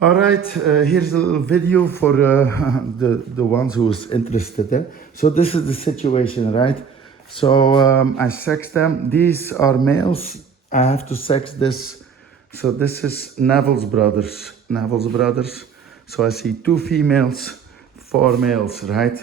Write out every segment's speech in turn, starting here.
All right, here's a little video for the ones who's interested. So this is the situation, right? So I sex them. These are males. I have to sex this. So this is Neville's brothers. Neville's brothers. So I see two females, four males, right?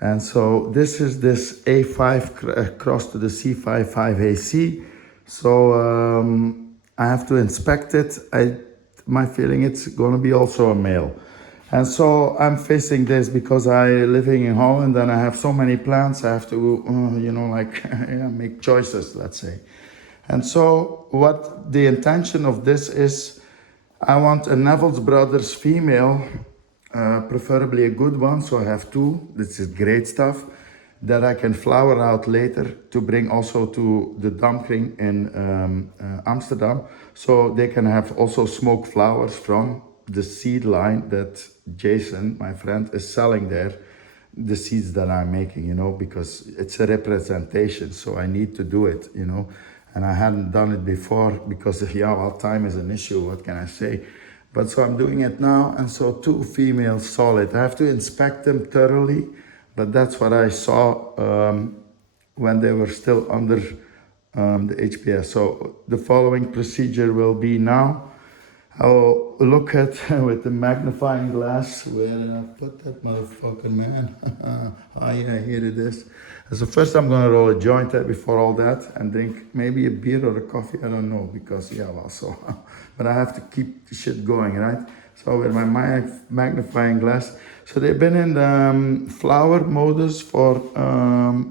And so this is this A5 cross to the C5 5AC. So I have to inspect it. My feeling it's going to be also a male. And so I'm facing this because I living in Holland and I have so many plants. I have to, make choices, let's say. And so what the intention of this is, I want a Neville's Brothers female, preferably a good one. So I have two. This is great stuff that I can flower out later to bring also to the dumpling in Amsterdam. So they can have also smoked flowers from the seed line that Jason, my friend, is selling there. The seeds that I'm making, because it's a representation. So I need to do it, and I hadn't done it before because, time is an issue. What can I say? But so I'm doing it now. And so two females solid. I have to inspect them thoroughly. But that's what I saw when they were still under the HPS. So the following procedure will be now. I'll look at with the magnifying glass. Where did I put that motherfucker, man? Oh yeah, here it is. So first I'm gonna roll a joint before all that and drink maybe a beer or a coffee, I don't know, because but I have to keep the shit going, right? So with my magnifying glass. So they've been in the flower modus for,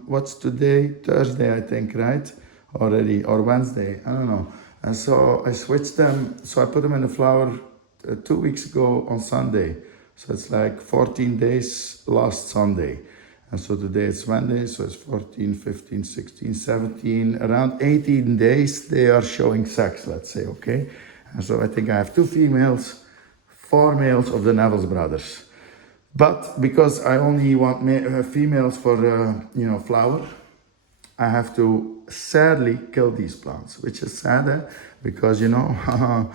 what's today? Thursday, I think, right? Already, or Wednesday, I don't know. And so I switched them, so I put them in the flower 2 weeks ago on Sunday. So it's like 14 days last Sunday. And so today it's Wednesday, so it's 14, 15, 16, 17, around 18 days they are showing sex, let's say, okay? And so I think I have two females, four males of the Neville's brothers. But because I only want females for, flower, I have to sadly kill these plants, which is sad because, I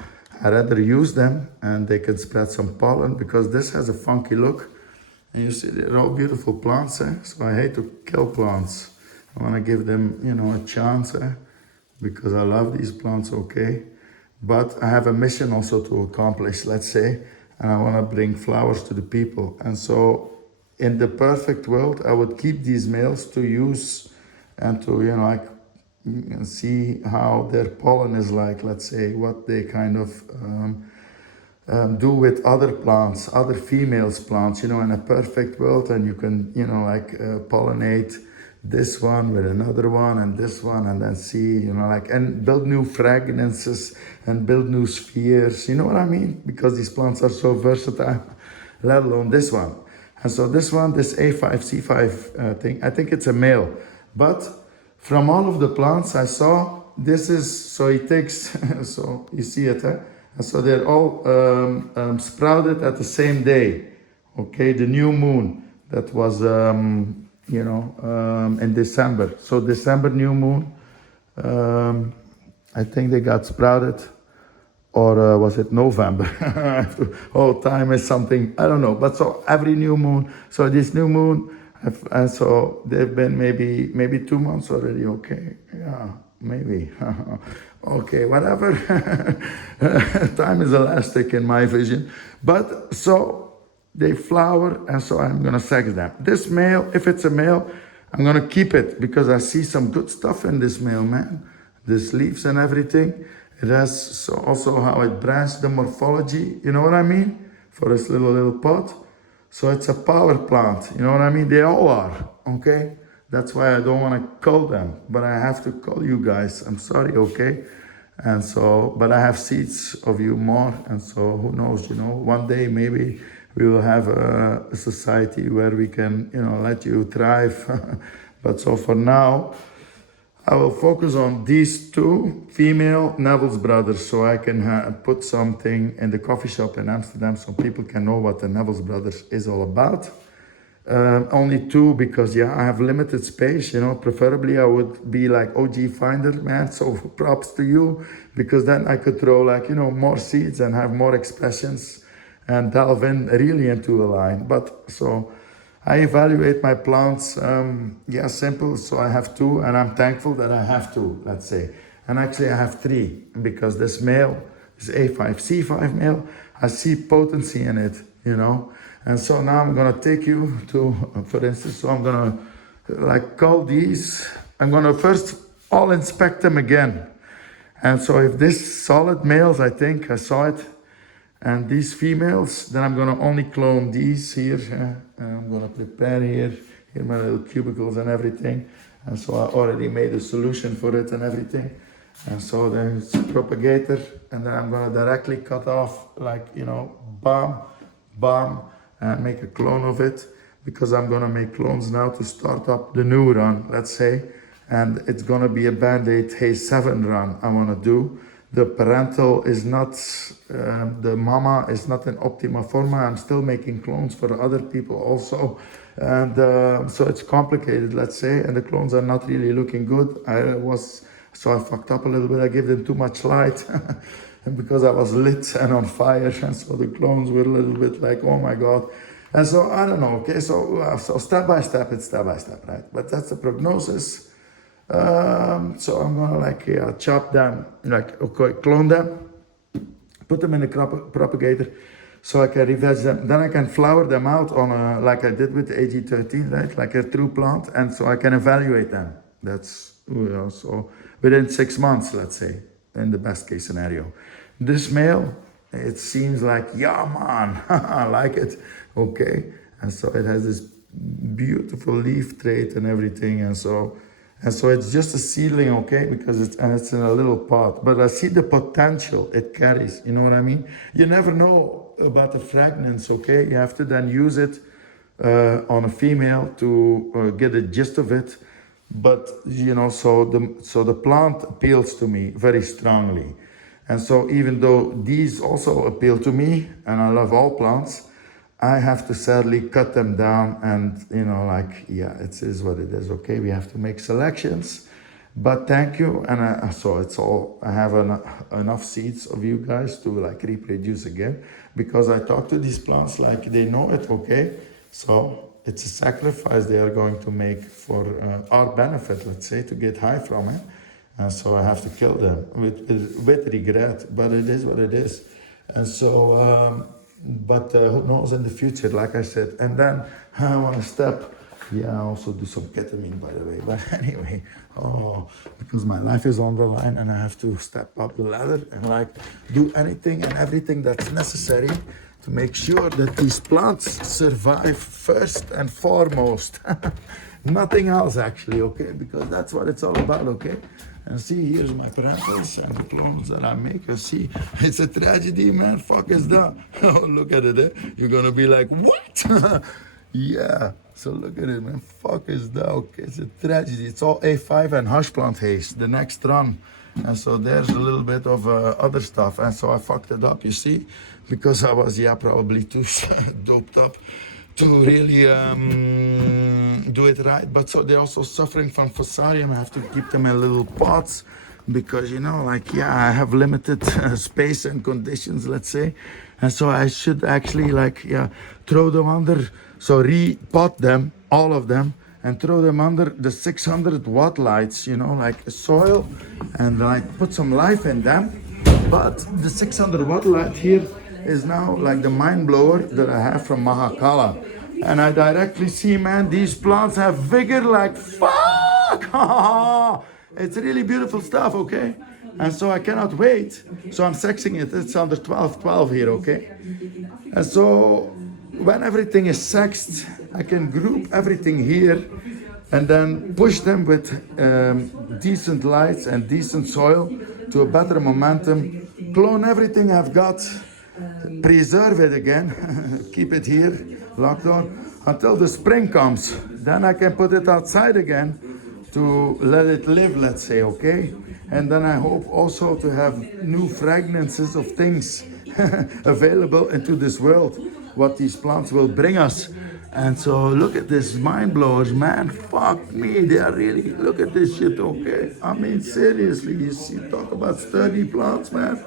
rather use them and they can spread some pollen because this has a funky look. And you see, they're all beautiful plants, so I hate to kill plants. I want to give them, a chance, because I love these plants, okay? But I have a mission also to accomplish, let's say, and I want to bring flowers to the people. And so in the perfect world, I would keep these males to use and to, see how their pollen is like, let's say, what they kind of do with other plants, other females plants, in a perfect world. And you can, pollinate this one with another one and this one, and then see, and build new fragrances and build new spheres, you know what I mean? Because these plants are so versatile, let alone this one. And so this one, this A5, C5 thing, I think it's a male. But from all of the plants I saw, this is, so it takes, so you see it, and so they're all sprouted at the same day, okay? The new moon, that was, in December. So December new moon, I think they got sprouted, or was it November? Time is something, I don't know. But so every new moon, so this new moon, and so they've been maybe 2 months already, okay? Yeah, maybe. Okay, whatever. Time is elastic in my vision. But so they flower, and so I'm gonna sex them. This male, if it's a male, I'm gonna keep it because I see some good stuff in this male, man. These leaves and everything. It has so also how it branched the morphology, you know what I mean? For this little pot. So it's a power plant, you know what I mean? They all are, okay? That's why I don't wanna cull them, but I have to cull you guys. I'm sorry, okay? And so, but I have seeds of you more, and so who knows, one day maybe we will have a society where we can, let you thrive. But so for now, I will focus on these two female Neville's brothers so I can put something in the coffee shop in Amsterdam so people can know what the Neville's brothers is all about. Only two because, I have limited space, preferably I would be like OG Finder, man, so props to you because then I could throw more seeds and have more expressions and delve in really into a line. But so I evaluate my plants, yeah, simple. So I have two, and I'm thankful that I have two, let's say. And actually, I have three because this male, this A5C5 male, I see potency in it, you know. And so now I'm gonna take you to, for instance, so I'm gonna like call these. I'm gonna first all inspect them again. And so if this solid males, I think I saw it, and these females, then I'm gonna only clone these here. And I'm gonna prepare here my little cubicles and everything. And so I already made a solution for it and everything. And so there's a propagator, and then I'm gonna directly cut off, like, you know, bam, bam, and make a clone of it, because I'm gonna make clones now to start up the new run, let's say. And it's gonna be a Band-Aid Haze 7 run I wanna do. The parental is not, the mama is not in optima forma. I'm still making clones for other people also. And so it's complicated, let's say, and the clones are not really looking good. So I fucked up a little bit. I gave them too much light and because I was lit and on fire. And so the clones were a little bit like, oh my God. And so I don't know, okay, so step by step, it's step by step, right? But that's the prognosis. So I'm gonna like chop them, like okay, clone them, put them in a propagator, so I can re-veg them. Then I can flower them out on a, like I did with the AG13, right? Like a true plant, and so I can evaluate them. That's, you know, so within 6 months, let's say, in the best case scenario. This male, it seems like, yeah, man, I like it, okay. And so it has this beautiful leaf trait and everything, and so it's just a seedling, okay, because it's in a little pot. But I see the potential it carries, you know what I mean? You never know about the fragrance, okay? You have to then use it on a female to get the gist of it. But, you know, so the plant appeals to me very strongly. And so even though these also appeal to me, and I love all plants, I have to sadly cut them down, and you know, like, yeah, it is what it is, okay? We have to make selections, but thank you. And so it's all, I have enough seeds of you guys to like reproduce again, because I talk to these plants like they know it, okay? So it's a sacrifice they are going to make for our benefit, let's say, to get high from it. And so I have to kill them with regret, but it is what it is. And so, but who knows in the future, like I said. And then I want to step, I also do some ketamine, by the way. But anyway, because my life is on the line and I have to step up the ladder and like do anything and everything that's necessary to make sure that these plants survive first and foremost. Nothing else actually, okay? Because that's what it's all about, okay? And see, here's my parentals and the clones that I make. You see, it's a tragedy, man. Fuck is that? Oh, look at it, eh? You're gonna be like, what? Yeah, so look at it, man. Fuck is that? Okay, it's a tragedy. It's all A5 and hush plant haze, the next run. And so there's a little bit of other stuff. And so I fucked it up, you see? Because I was, probably too doped up to really do it right. But so they're also suffering from fusarium. I have to keep them in little pots because, you know, like, I have limited space and conditions, let's say. And so I should actually like, throw them under, so re-pot them, all of them, and throw them under the 600 watt lights, you know, like soil, and like put some life in them. But the 600 watt light here is now like the mind blower that I have from Mahakala. And I directly see, man, these plants have vigor like fuck. It's really beautiful stuff, okay? And so I cannot wait. So I'm sexing it. It's under 12 here, okay? And so when everything is sexed, I can group everything here and then push them with decent lights and decent soil to a better momentum. Clone everything I've got, preserve it again, keep it here, locked on, until the spring comes. Then I can put it outside again to let it live, let's say, okay? And then I hope also to have new fragrances of things available into this world, what these plants will bring us. And so look at this, mind blowers, man, fuck me, they are really, look at this shit, okay? I mean, seriously, you see, talk about sturdy plants, man.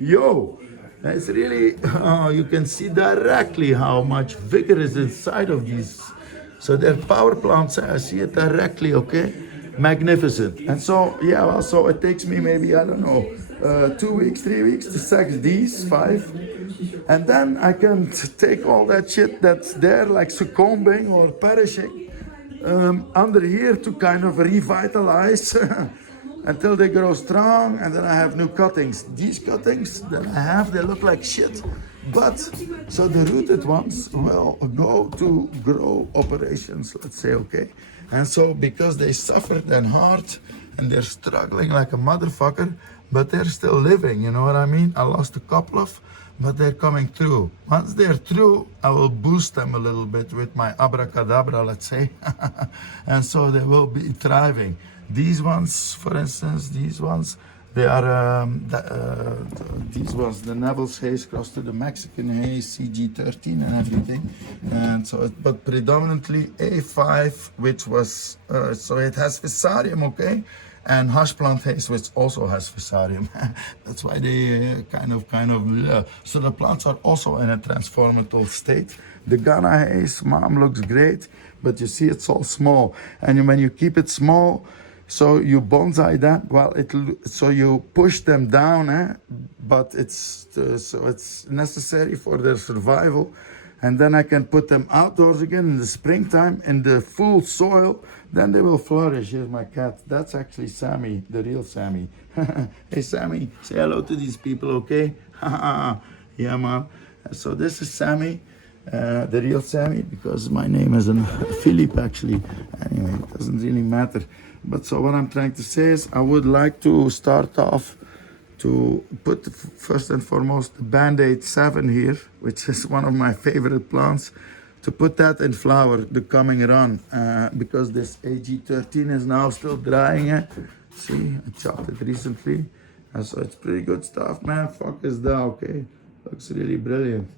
Yo, It's really, you can see directly how much vigor is inside of these. So they're power plants. I see it directly, okay? Magnificent. And so, yeah, well, so it takes me maybe, I don't know, 2 weeks, 3 weeks to sex these 5. And then I can take all that shit that's there, like succumbing or perishing, under here to kind of revitalize until they grow strong, and then I have new cuttings. These cuttings that I have, they look like shit, but so the rooted ones will go to grow operations, let's say, okay? And so because they suffered then hard and they're struggling like a motherfucker, but they're still living, you know what I mean? I lost a couple of, but they're coming through. Once they're through, I will boost them a little bit with my abracadabra, let's say. And so they will be thriving. These ones, for instance, these ones, they are, these ones, the Neville's haze crossed to the Mexican haze, CG13 and everything. And so, but predominantly A5, which was, so it has Fusarium, okay? And hush plant haze, which also has Fusarium. That's why they kind of, so the plants are also in a transformative state. The Ghana haze, mom, looks great, but you see it's all small. And when you keep it small, so you bonsai them, well, so you push them down, but so it's necessary for their survival. And then I can put them outdoors again in the springtime in the full soil, then they will flourish. Here's my cat. That's actually Sammy, the real Sammy. Hey Sammy, say hello to these people, okay? Yeah, man. So this is Sammy, the real Sammy, because my name is Philip actually. Anyway, it doesn't really matter. But so what I'm trying to say is I would like to start off to put first and foremost the Band-Aid 7 here, which is one of my favorite plants, to put that in flower the coming run, because this AG13 is now still drying. See, I chopped it recently, and so it's pretty good stuff, man. Fuck is that, okay? Looks really brilliant.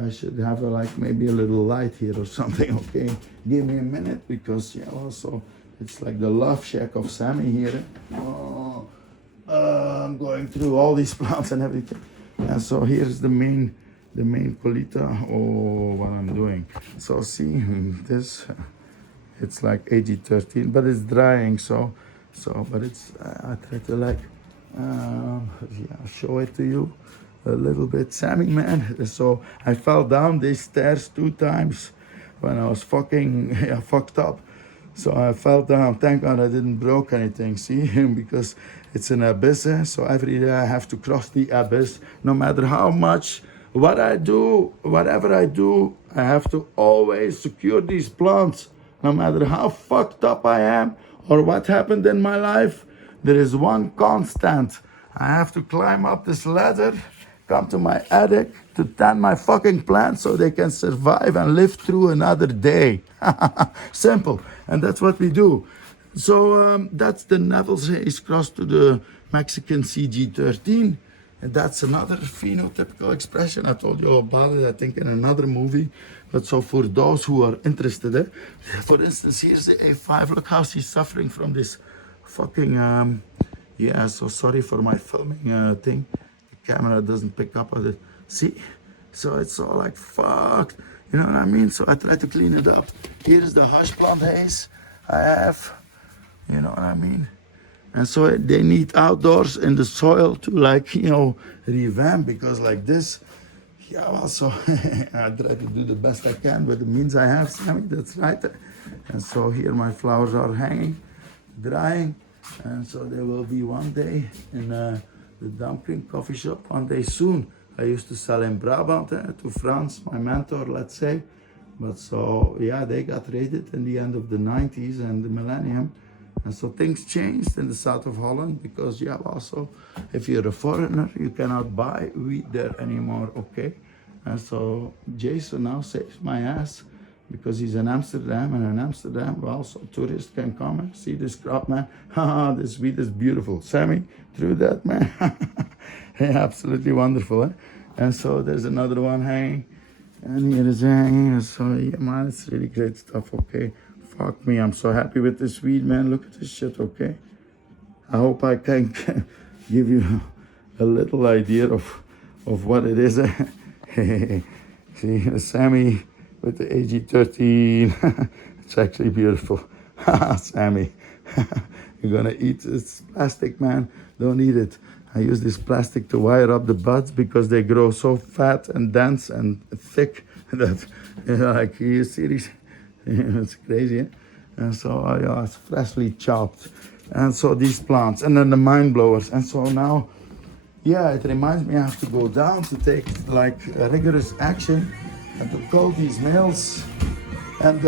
I should have like maybe a little light here or something, okay? Give me a minute, because yeah, also it's like the love shack of Sammy here. Oh. I'm going through all these plants and everything. And so here's the main colita. Oh, what I'm doing. So see this, it's like AG13, but it's drying. But it's, I try to like, show it to you a little bit. Sammy, man. So I fell down these stairs 2 times when I was fucked up. So I fell down. Thank God I didn't broke anything, see? Because it's an abyss, so every day I have to cross the abyss. No matter how much, whatever I do, I have to always secure these plants. No matter how fucked up I am or what happened in my life, there is one constant. I have to climb up this ladder, come to my attic to tend my fucking plants so they can survive and live through another day. Simple. And that's what we do. So that's the Neville's haze crossed to the Mexican CG13. And that's another phenotypical expression. I told you all about it, I think, in another movie. But so for those who are interested, for instance, here's the A5. Look how she's suffering from this fucking, yeah, so sorry for my filming thing. The camera doesn't pick up on it. See? So it's all like fucked. You know what I mean? So I try to clean it up. Here's the hush plant haze I have. You know what I mean? And so they need outdoors in the soil to like, you know, revamp, because like this, yeah, well, so I try to do the best I can with the means I have, Sammy, that's right. And so here my flowers are hanging, drying, and so there will be one day in the dumpling coffee shop, one day soon. I used to sell in Brabant to Frans, my mentor, let's say. But so, yeah, they got raided in the end of the 90s and the millennium. And so things changed in the south of Holland, because yeah, also if you're a foreigner, you cannot buy wheat there anymore, okay? And so Jason now saves my ass, because he's in Amsterdam, and in Amsterdam, well, so tourists can come and see this crop, man. Haha, this wheat is beautiful. Sammy, through that, man. Yeah, absolutely wonderful, eh? And so there's another one hanging, and here is hanging. So yeah, man, it's really great stuff, okay? Fuck me, I'm so happy with this weed, man. Look at this shit, okay? I hope I can give you a little idea of of what it is. See, Sammy with the AG13. It's actually beautiful. Sammy, you're gonna eat this plastic, man. Don't eat it. I use this plastic to wire up the buds because they grow so fat and dense and thick that, like, you see these, it's crazy. Eh? And so, yeah, it's freshly chopped. And so these plants, and then the mind blowers. And so now, yeah, it reminds me I have to go down to take like rigorous action and to call these males. And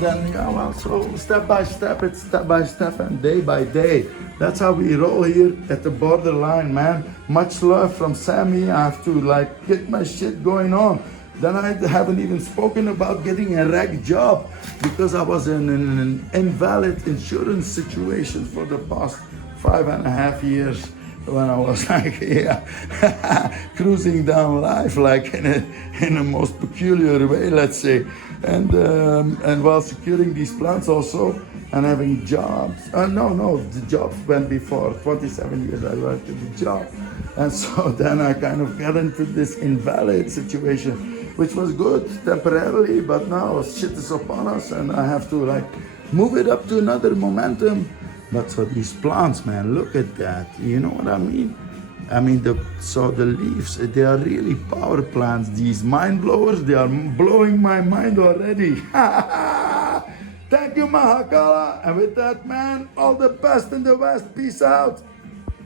then, yeah, well, so step by step, it's step by step and day by day. That's how we roll here at the borderline, man. Much love from Sammy. I have to like get my shit going on. Then I haven't even spoken about getting a reg job because I was in an invalid insurance situation for the past 5.5 years when I was like, yeah, cruising down life like in a most peculiar way, let's say, and while securing these plants also and having jobs. No, the jobs went before. 27 years I worked at the job, and so then I kind of got into this invalid situation, which was good temporarily, but now shit is upon us and I have to like move it up to another momentum. But so these plants, man, look at that. You know what I mean? I mean, the leaves, they are really power plants. These mind blowers, they are blowing my mind already. Thank you, Mahakala. And with that, man, all the best in the West. Peace out.